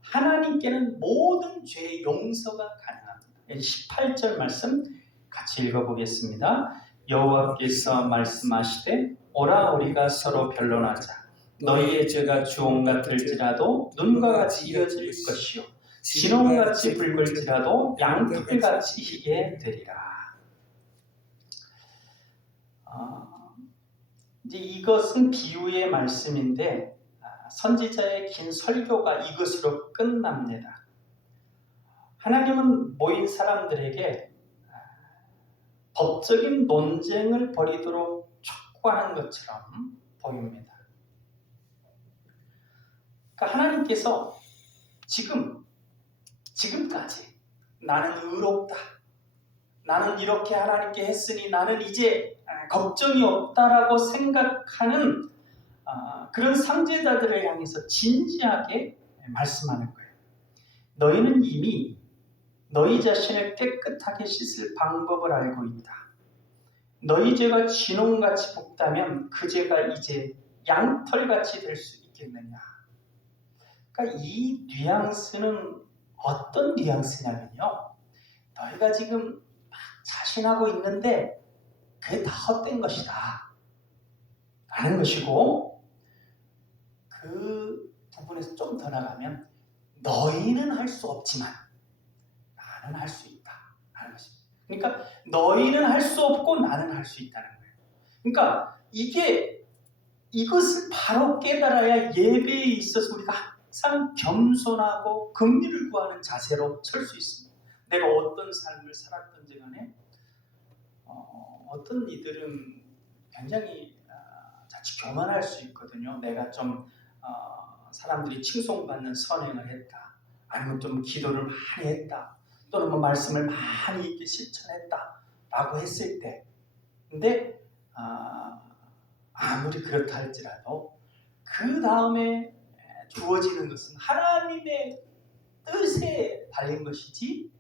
하나님께는 모든 죄의 용서가 가능합니다. 18절 말씀 같이 읽어보겠습니다. 여호와께서 말씀하시되 오라 우리가 서로 변론하자. 너희의 죄가 주홍 같을지라도 눈과 같이 이어질 것이요 진홍같이 붉을지라도 양털같이 희게 되리라. 이제 이것은 비유의 말씀인데 선지자의 긴 설교가 이것으로 끝납니다. 하나님은 모인 사람들에게 법적인 논쟁을 벌이도록 촉구하는 것처럼 보입니다. 그러니까 하나님께서 지금까지 나는 의롭다, 나는 이렇게 하나님께 했으니 나는 이제 걱정이 없다라고 생각하는 그런 상제자들을 향해서 진지하게 말씀하는 거예요. 너희는 이미 너희 자신을 깨끗하게 씻을 방법을 알고 있다. 너희 죄가 진홍같이 볶다면 그 죄가 이제 양털같이 될 수 있겠느냐. 그러니까 이 뉘앙스는 어떤 뉘앙스냐면요, 너희가 지금 막 자신하고 있는데 그게 다 헛된 것이다 라는 것이고, 그 부분에서 좀 더 나가면 너희는 할 수 없지만 나는 할 수 있다 라는 것입니다. 그러니까 너희는 할 수 없고 나는 할 수 있다는 거예요. 그러니까 이것을 바로 깨달아야 예배에 있어서 우리가 항상 겸손하고 긍휼을 구하는 자세로 설 수 있습니다. 내가 어떤 삶을 살았든지 간에 어떤 이들은 굉장히 자칫 교만할 수 있거든요. 내가 좀 사람들이 칭송받는 선행을 했다, 아니면 좀 기도를 많이 했다, 또는 뭐 말씀을 많이 이렇게 실천했다 라고 했을 때, 근데 아무리 그렇다 할지라도 그 다음에 주어지는 것은 하나님의 뜻에 달린 것이지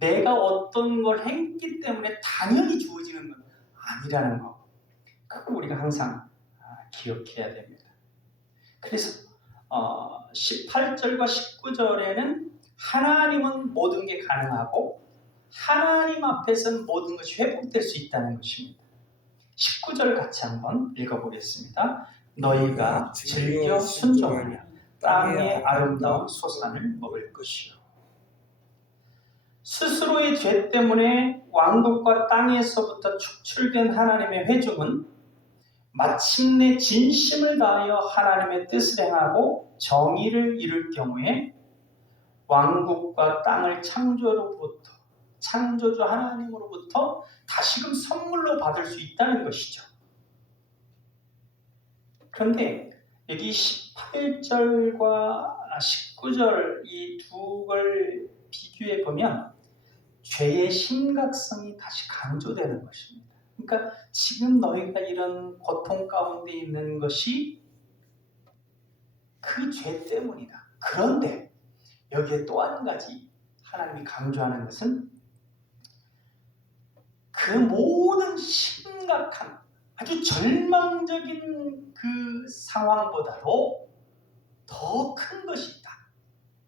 내가 어떤 걸 했기 때문에 당연히 주어지는 건 아니라는 거, 그걸 우리가 항상 기억해야 됩니다. 그래서 18절과 19절에는 하나님은 모든 게 가능하고 하나님 앞에서는 모든 것이 회복될 수 있다는 것입니다. 19절 같이 한번 읽어보겠습니다. 너희가 즐겨 순종하며 땅의 아름다운 소산을 먹을 것이요. 스스로의 죄 때문에 왕국과 땅에서부터 축출된 하나님의 회중은 마침내 진심을 다하여 하나님의 뜻을 행하고 정의를 이룰 경우에 왕국과 땅을 창조주 하나님으로부터 다시금 선물로 받을 수 있다는 것이죠. 그런데 여기 18절과 19절 이 두 걸 비교해 보면 죄의 심각성이 다시 강조되는 것입니다. 그러니까 지금 너희가 이런 고통 가운데 있는 것이 그 죄 때문이다. 그런데 여기에 또 한 가지 하나님이 강조하는 것은 그 모든 심각한 아주 절망적인 그 상황보다도 더 큰 것이 있다.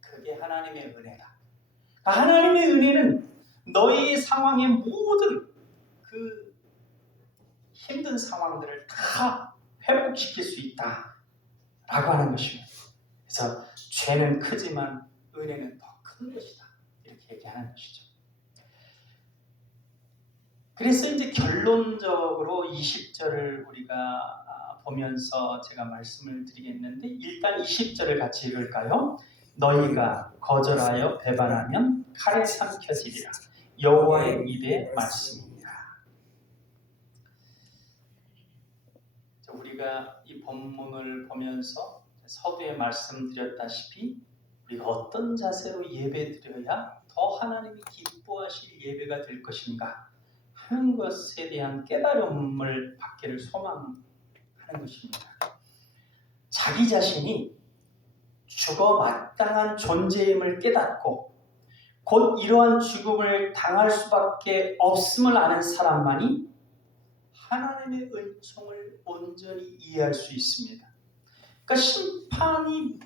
그게 하나님의 은혜다. 하나님의 은혜는 너희의 상황의 모든 그 힘든 상황들을 다 회복시킬 수 있다 라고 하는 것입니다. 그래서 죄는 크지만 은혜는 더 큰 것이다 이렇게 얘기하는 것이죠. 그래서 이제 결론적으로 20절을 우리가 보면서 제가 말씀을 드리겠는데 일단 20절을 같이 읽을까요? 너희가 거절하여 배반하면 칼에 삼켜지리라. 여호와의 입의 말씀입니다. 우리가 이 본문을 보면서 서두에 말씀드렸다시피 우리가 어떤 자세로 예배드려야 더 하나님이 기뻐하실 예배가 될 것인가 하는 것에 대한 깨달음을 받기를 소망하는 것입니다. 자기 자신이 죽어 마땅한 존재임을 깨닫고 곧 이러한 죽음을 당할 수밖에 없음을 아는 사람만이 하나님의 은총을 온전히 이해할 수 있습니다. 그러니까 심판이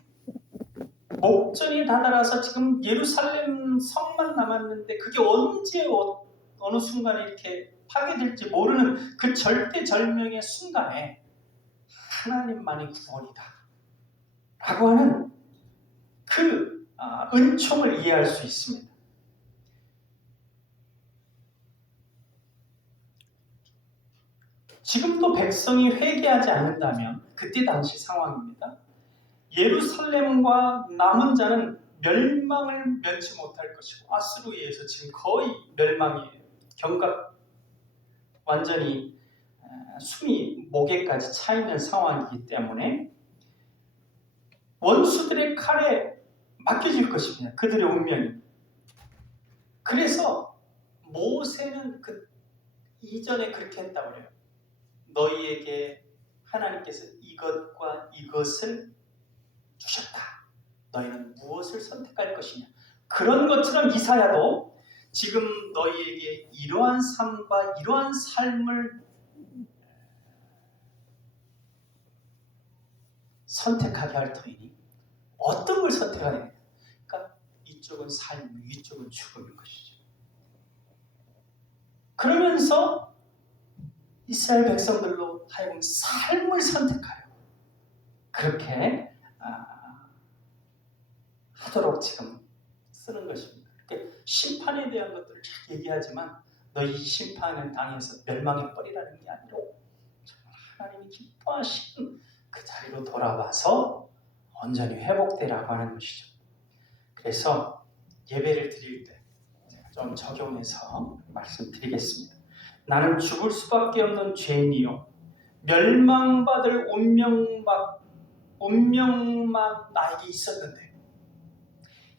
목전에 다다라서 지금 예루살렘 성만 남았는데 그게 언제 어느 순간에 이렇게 파괴될지 모르는 그 절대절명의 순간에 하나님만이 구원이다 라고 하는 그 은총을 이해할 수 있습니다. 지금도 백성이 회개하지 않는다면 그때 당시 상황입니다. 예루살렘과 남은 자는 멸망을 면치 못할 것이고 아수르에 의해서 지금 거의 멸망이에요. 경각 완전히 숨이 목에까지 차 있는 상황이기 때문에 원수들의 칼에 맡겨질 것입니다. 그들의 운명이. 그래서 모세는 그 이전에 그렇게 했다고 해요. 너희에게 하나님께서 이것과 이것을 주셨다. 너희는 무엇을 선택할 것이냐. 그런 것처럼 이사야도 지금 너희에게 이러한 삶과 이러한 삶을 선택하게 할 터이니 어떤 걸 선택하게 되냐. 그러니까 이쪽은 삶, 이쪽은 죽음인 것이죠. 그러면서 이스라엘 백성들로 하여금 삶을 선택하려 그렇게 하도록 지금 쓰는 것입니다. 그러니까 심판에 대한 것들을 잘 얘기하지만 너희 심판은 당해서 멸망의 뻘이라는 게 아니라 정말 하나님이 기뻐하시는 그 자리로 돌아와서 온전히 회복되라고 하는 것이죠. 그래서 예배를 드릴 때 제가 좀 적용해서 말씀드리겠습니다. 나는 죽을 수밖에 없는 죄인이요 멸망받을 운명만 나에게 있었는데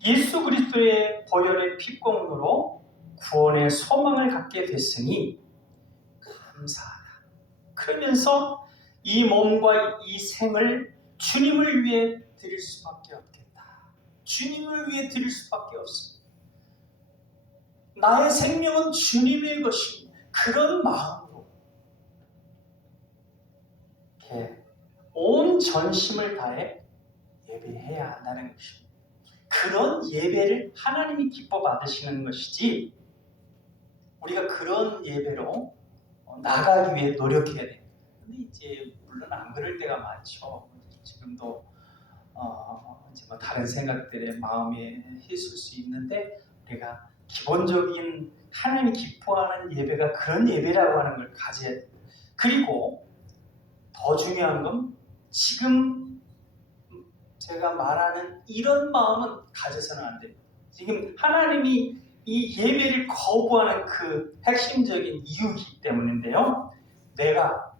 예수 그리스도의 보혈의 피공로로 구원의 소망을 갖게 됐으니 감사하다. 그러면서 이 몸과 이 생을 주님을 위해 드릴 수밖에 없겠다. 주님을 위해 드릴 수밖에 없습니다. 나의 생명은 주님의 것입니다. 그런 마음으로 이렇게 온 전심을 다해 예배해야 한다는 것입니다. 그런 예배를 하나님이 기뻐 받으시는 것이지 우리가 그런 예배로 나가기 위해 노력해야 됩니다. 근데 이제 물론 안 그럴 때가 많죠. 지금도 이제 뭐 다른 생각들에 마음에 있을 수 있는데 우리가 기본적인 하나님이 기뻐하는 예배가 그런 예배라고 하는 걸 가져야 돼요. 그리고 더 중요한 건 지금 제가 말하는 이런 마음은 가져서는 안 돼요. 지금 하나님이 이 예배를 거부하는 그 핵심적인 이유이기 때문인데요. 내가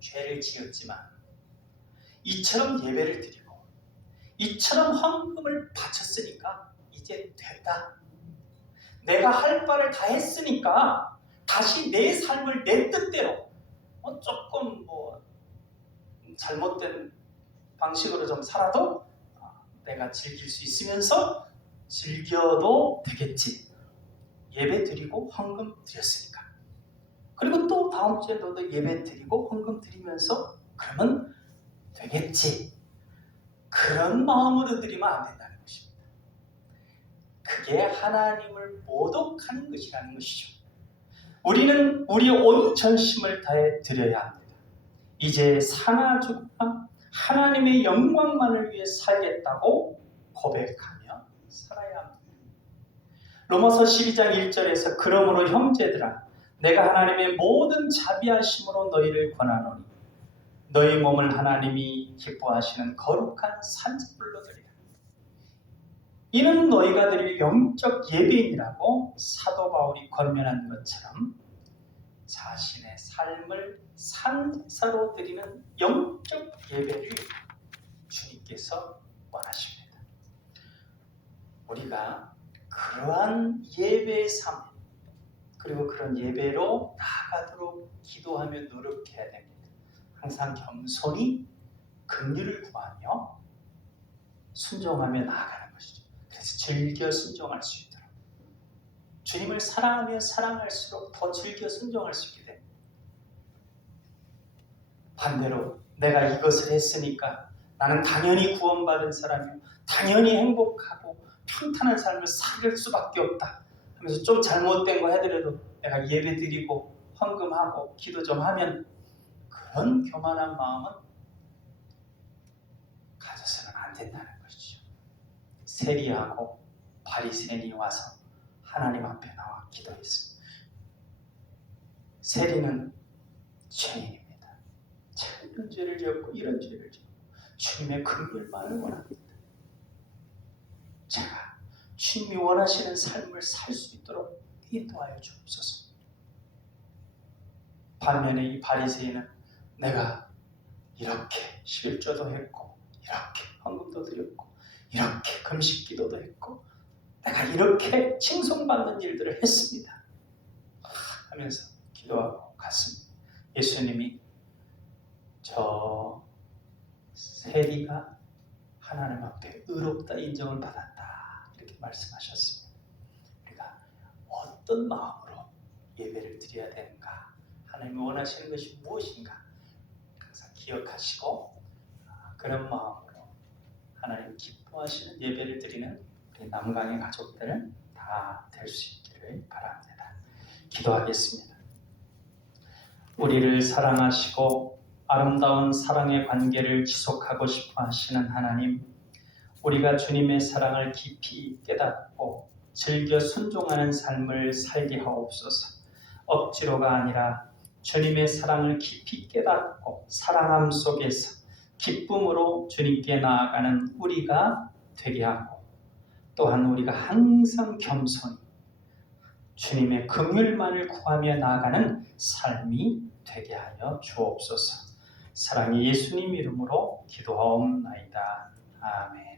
죄를 지었지만 이처럼 예배를 드리고 이처럼 헌금을 바쳤으니까 이제 됐다. 내가 할 바를 다 했으니까 다시 내 삶을 내 뜻대로 조금 잘못된 방식으로 좀 살아도 내가 즐길 수 있으면서 즐겨도 되겠지. 예배 드리고 헌금 드렸으니까. 그리고 또 다음 주에 너도 예배 드리고 헌금 드리면서 그러면 되겠지. 그런 마음으로 드리면 안 된다는 것입니다. 그게 하나님을 모독하는 것이라는 것이죠. 우리는 우리의 온 전심을 다해 드려야 합니다. 이제 사나 죽나 하나님의 영광만을 위해 살겠다고 고백하며 살아야 합니다. 로마서 12장 1절에서 그러므로 형제들아 내가 하나님의 모든 자비하심으로 너희를 권하노니 너희 몸을 하나님이 기뻐하시는 거룩한 산재물로 드리라. 이는 너희가 드릴 영적 예배이라고 사도 바울이 권면한 것처럼 자신의 삶을 산제사로 드리는 영적 예배를 주님께서 원하십니다. 우리가 그러한 예배의 삶 그리고 그런 예배로 나아가도록 기도하며 노력해야 됩니다. 항상 겸손히 긍휼을 구하며 순종하며 나아가는 것이죠. 그래서 즐겨 순종할 수 있도록 주님을 사랑하며 사랑할수록 더 즐겨 순종할 수 있게 됩니다. 반대로 내가 이것을 했으니까 나는 당연히 구원받은 사람이고 당연히 행복하고 평탄한 삶을 살 수밖에 없다 하면서 좀 잘못된 거 해더라도 내가 예배 드리고 헌금하고 기도 좀 하면 그런 교만한 마음은 가져서는 안 된다는 것이죠. 세리하고 바리새인이 와서 하나님 앞에 나와 기도했습니다. 세리는 죄인입니다. 이런 죄를 지었고 이런 죄를 지었고 주님의 긍휼만을 원합니다. 제가 주님이 원하시는 삶을 살 수 있도록 인도하여 주옵소서. 반면에 이 바리새인은 내가 이렇게 실조도 했고 이렇게 헌금도 드렸고 이렇게 금식기도도 했고 내가 이렇게 칭송받는 일들을 했습니다 하면서 기도하고 갔습니다. 예수님이 저 세리가 하나님 앞에 의롭다 인정을 받았다 이렇게 말씀하셨습니다. 우리가 어떤 마음으로 예배를 드려야 되는가, 하나님이 원하시는 것이 무엇인가 항상 기억하시고 그런 마음으로 하나님 기뻐하시는 예배를 드리는 우리 남강의 가족들 다 될 수 있기를 바랍니다. 기도하겠습니다. 우리를 사랑하시고 아름다운 사랑의 관계를 지속하고 싶어 하시는 하나님, 우리가 주님의 사랑을 깊이 깨닫고 즐겨 순종하는 삶을 살게 하옵소서. 억지로가 아니라 주님의 사랑을 깊이 깨닫고 사랑함 속에서 기쁨으로 주님께 나아가는 우리가 되게 하고, 또한 우리가 항상 겸손히 주님의 긍휼만을 구하며 나아가는 삶이 되게 하여 주옵소서. 사랑의 예수님 이름으로 기도하옵나이다. 아멘.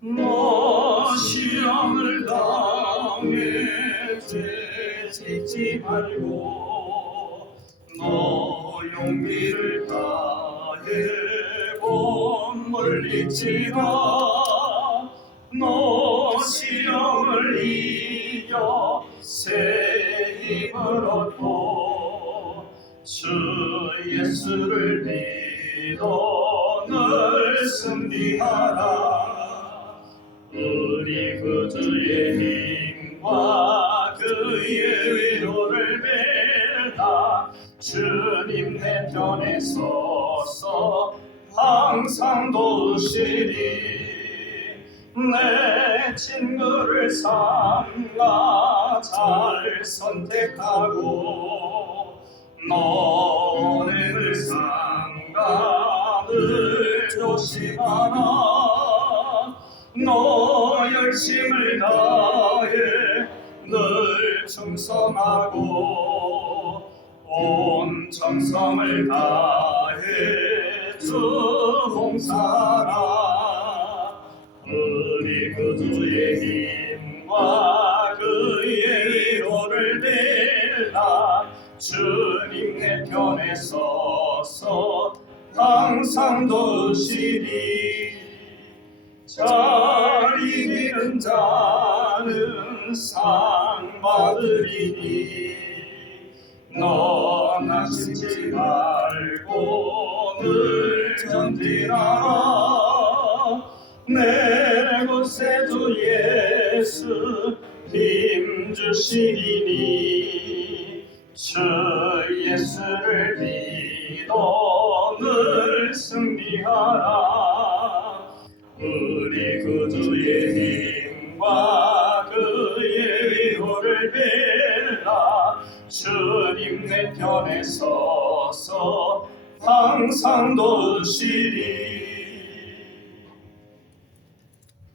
너 시험을 당해 죄짓지 말고 너 용기를 다해 본물 잊지마. 너 시험을 이겨 새 힘을 얻고 주 예수를 믿어 늘 승리하라. 우리 구주의 힘과 그의 위로를 빌라. 주님 내 편에 서서 항상 도우시리. 내 친구를 삼가 잘 선택하고 너를 늘 삼가 늘 조심하라. 너 열심을 다해 늘 충성하고 온 정성을 다해 주 봉사하라. 우리 구주의 힘과 그의 위로를 빌라. 주님 내 편에 서서 항상 도우시리. 잘 이기는 자는 상 받으리니 너 낙심치 말고 늘 전진하라. 내 곳에 주 예수 힘 주시리니 주 예수를 믿어 늘 승리하라. 우리 구주의 힘과 그의 위로를 빌라. 주님 내 편에 서서 항상 도우시리.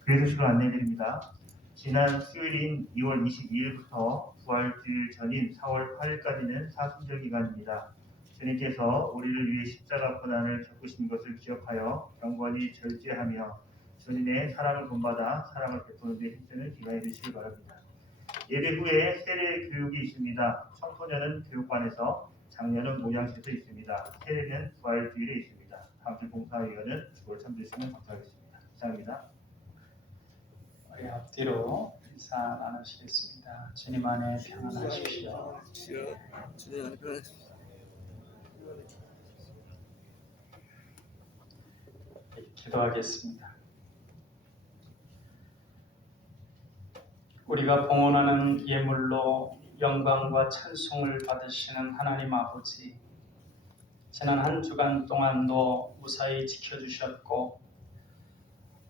교회 소식을 안내드립니다. 지난 수요일인 2월 22일부터 부활주일 전인 4월 8일까지는 사순절 기간입니다. 주님께서 우리를 위해 십자가 고난을 겪으신 것을 기억하여 경건히 절제하며 주님의 사랑을 본받아 사랑을 베푸는 데 힘쓰는 기간이 되시길 바랍니다. 예배 후에 세례 교육이 있습니다. 청소년은 교육관에서, 장년은 모양실에 있습니다. 세례는 부활주일에 있습니다. 다음 주 봉사위원은 주보를 참조해주시면 감사하겠습니다. 이상입니다. 우리 앞뒤로 인사 나누시겠습니다. 주님 안에 평안하십시오. 기도하겠습니다. 우리가 봉헌하는 예물로 영광과 찬송을 받으시는 하나님 아버지, 지난 한 주간 동안도 무사히 지켜주셨고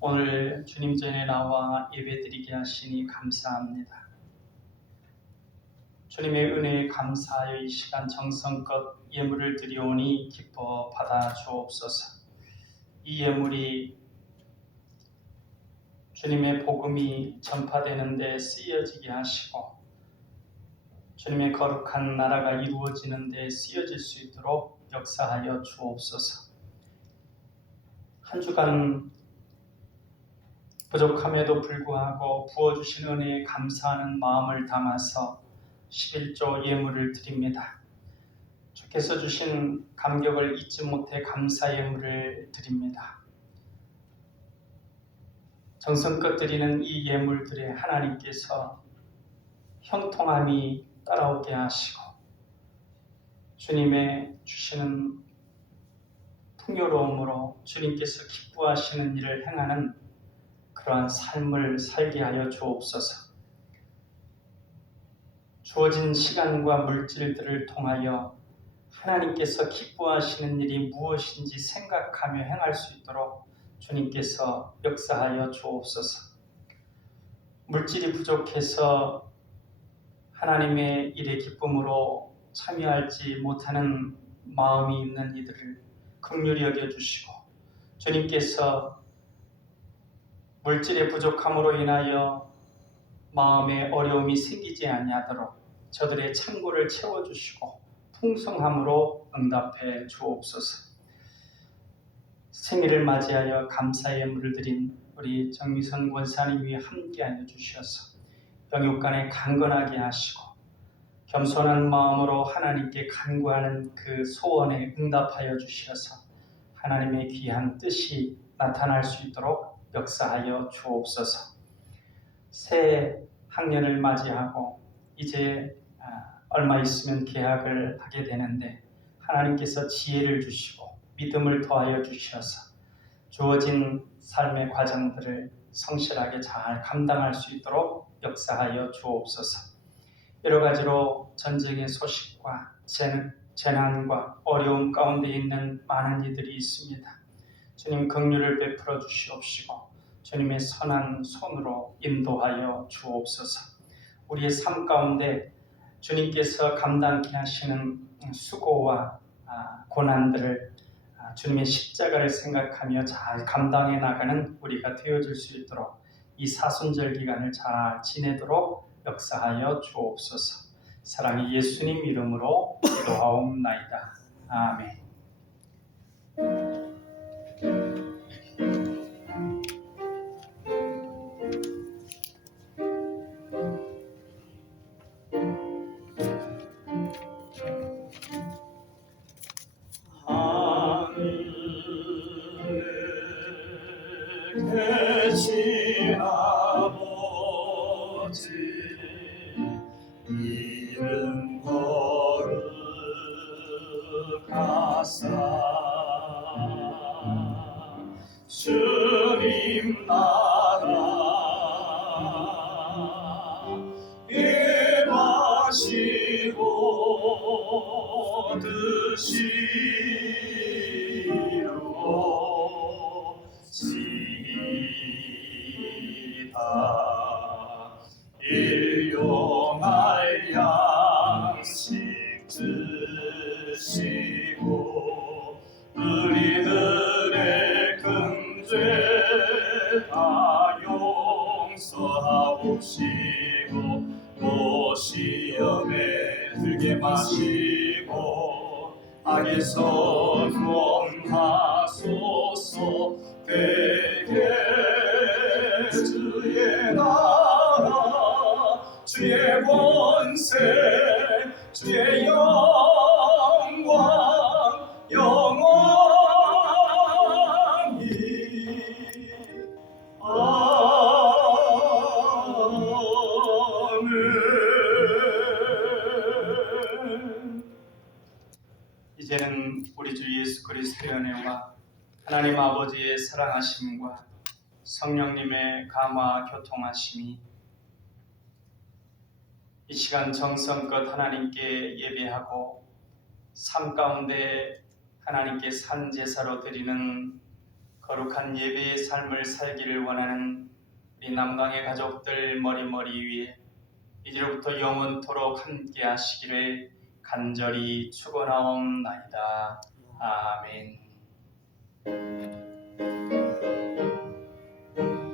오늘 주님 전에 나와 예배드리게 하시니 감사합니다. 주님의 은혜에 감사하여 이 시간 정성껏 예물을 드리오니 기뻐 받아 주옵소서. 이 예물이 주님의 복음이 전파되는 데 쓰여지게 하시고 주님의 거룩한 나라가 이루어지는 데 쓰여질 수 있도록 역사하여 주옵소서. 한 주간 부족함에도 불구하고 부어주신 은혜에 감사하는 마음을 담아서 11조 예물을 드립니다. 주께서 주신 감격을 잊지 못해 감사 예물을 드립니다. 정성껏 드리는 이 예물들에 하나님께서 형통함이 따라오게 하시고 주님의 주시는 풍요로움으로 주님께서 기뻐하시는 일을 행하는 그러한 삶을 살게 하여 주옵소서. 주어진 시간과 물질들을 통하여 하나님께서 기뻐하시는 일이 무엇인지 생각하며 행할 수 있도록 주님께서 역사하여 주옵소서. 물질이 부족해서 하나님의 일의 기쁨으로 참여하지 못하는 마음이 있는 이들을 긍휼히 여겨주시고 주님께서 물질의 부족함으로 인하여 마음에 어려움이 생기지 아니하도록 저들의 창고를 채워주시고 풍성함으로 응답해 주옵소서. 생일을 맞이하여 감사 예물을 드린 우리 정미선 권사님이 함께하여 주셔서 병육간에 강건하게 하시고 겸손한 마음으로 하나님께 간구하는 그 소원에 응답하여 주셔서 하나님의 귀한 뜻이 나타날 수 있도록 역사하여 주옵소서. 새 학년을 맞이하고 이제 얼마 있으면 개학을 하게 되는데 하나님께서 지혜를 주시고 믿음을 더하여 주셔서 주어진 삶의 과정들을 성실하게 잘 감당할 수 있도록 역사하여 주옵소서. 여러 가지로 전쟁의 소식과 재난과 어려움 가운데 있는 많은 이들이 있습니다. 주님 긍휼을 베풀어 주시옵시고 주님의 선한 손으로 인도하여 주옵소서. 우리의 삶 가운데 주님께서 감당케 하시는 수고와 고난들을 주님의 십자가를 생각하며 잘 감당해 나가는 우리가 되어줄 수 있도록 이 사순절 기간을 잘 지내도록 역사하여 주옵소서. 사랑의 예수님 이름으로 기도하옵나이다. 아멘. 계신 아버지 이름 거룩하사 주님 나라 임하시고 뜻이루어 일용할 양식 주시고 우리들의 큰죄 다 용서하옵시고 또 시험에 들게 마시고 악에서 구원하소서. 되게 주의 나라 주의 권세 주의 영광 영원히 아멘. 이제는 우리 주 예수 그리스도의 은혜와 하나님 아버지의 사랑하심과 성령님의 감화 교통하심이 이 시간 정성껏 하나님께 예배하고 삶 가운데 하나님께 산 제사로 드리는 거룩한 예배의 삶을 살기를 원하는 우리 남강의 가족들 머리머리 위에 이제로부터 영원토록 함께 하시기를 간절히 축원하옵나이다. 아멘.